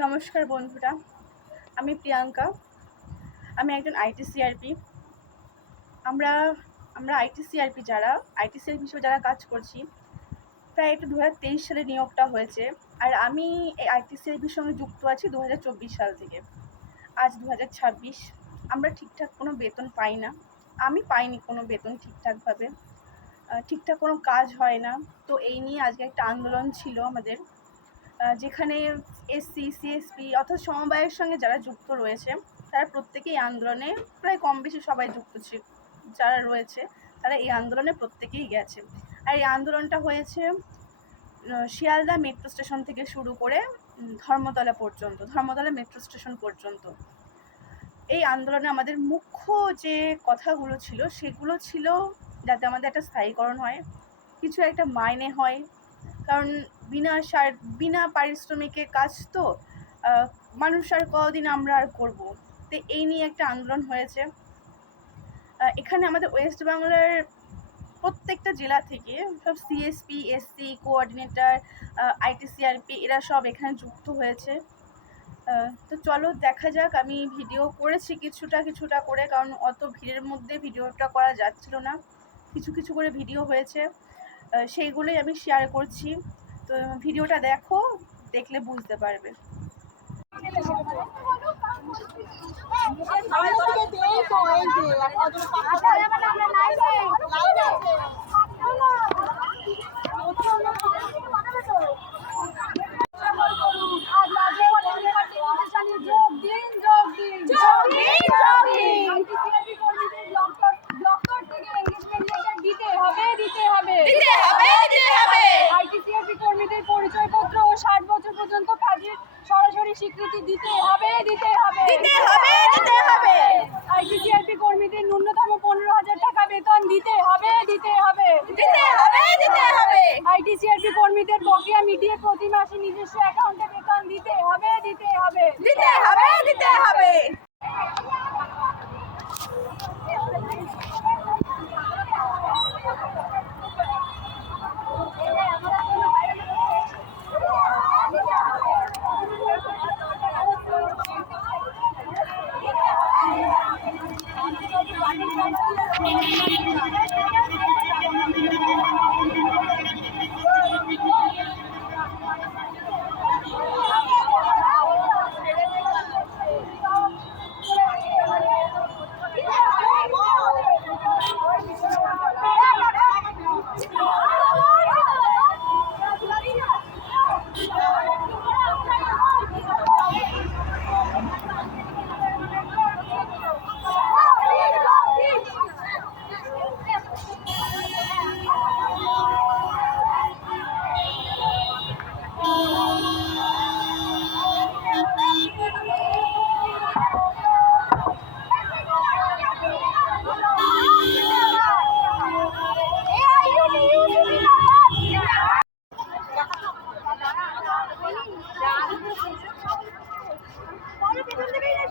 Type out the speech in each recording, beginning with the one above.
নমস্কার বন্ধুরা, আমি প্রিয়াঙ্কা। আমি একজন আইটি সিআরপি। আমরা আইটি সিআরপি হিসেবে যারা কাজ করছি, প্রায় এটা 2023 সালে নিয়োগটা হয়েছে। আর আমি এই আইটি সিআরপির সঙ্গে যুক্ত আছি 2024 সাল থেকে। আজ 2026। আমরা ঠিকঠাক কোনো বেতন পাই না। আমি পাইনি কোনো বেতন ঠিকঠাকভাবে, ঠিকঠাক কোনো কাজ হয় না। তো এই নিয়ে আজকে একটা আন্দোলন ছিল আমাদের, যেখানে এসসি, সিএসপি অর্থাৎ সমবায়ের সঙ্গে যারা যুক্ত রয়েছে তারা প্রত্যেকেই আন্দোলনে, প্রায় কম বেশি সবাই যুক্ত যারা রয়েছে তারা এই আন্দোলনে প্রত্যেকেই গেছে। আর এই আন্দোলনটা হয়েছে শিয়ালদা মেট্রো স্টেশন থেকে শুরু করে ধর্মতলা মেট্রো স্টেশন পর্যন্ত। এই আন্দোলনে আমাদের মুখ্য যে কথাগুলো ছিল সেগুলো ছিল যাতে আমাদের একটা স্থায়ীকরণ হয়, কিছু একটা মাইনে হয়। কারণ বিনা পারিশ্রমিকে কাজ তো মানুষ আর কদিন আমরা আর করবো। তো এই নিয়ে একটা আন্দোলন হয়েছে। এখানে আমাদের ওয়েস্ট বাংলার প্রত্যেকটা জেলা থেকে সব CSP, SC coordinator, IT CRP এরা সব এখানে যুক্ত হয়েছে। তো চলো দেখা যাক। আমি ভিডিও করেছি কিছুটা করে, কারণ অত ভিড়ের মধ্যে ভিডিওটা করা যাচ্ছিল না। কিছু করে ভিডিও হয়েছে, সেইগুলোই আমি শেয়ার করছি। তো ভিডিওটা দেখো, দেখলে বুঝতে পারবে। পরিচয়পত্র ও 60 বছর পর্যন্ত কাজের সরাসরি স্বীকৃতি দিতে হবে। আইটি সিআরপি কর্মীদের ন্যূনতম 15,000 টাকা বেতন দিতে হবে। আইটি সিআরপি কর্মীদের বকেয়া মিটিয়ে প্রতি মাসে নিজস্ব অ্যাকাউন্টে বেতন দিতে হবে।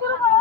শুরু করো।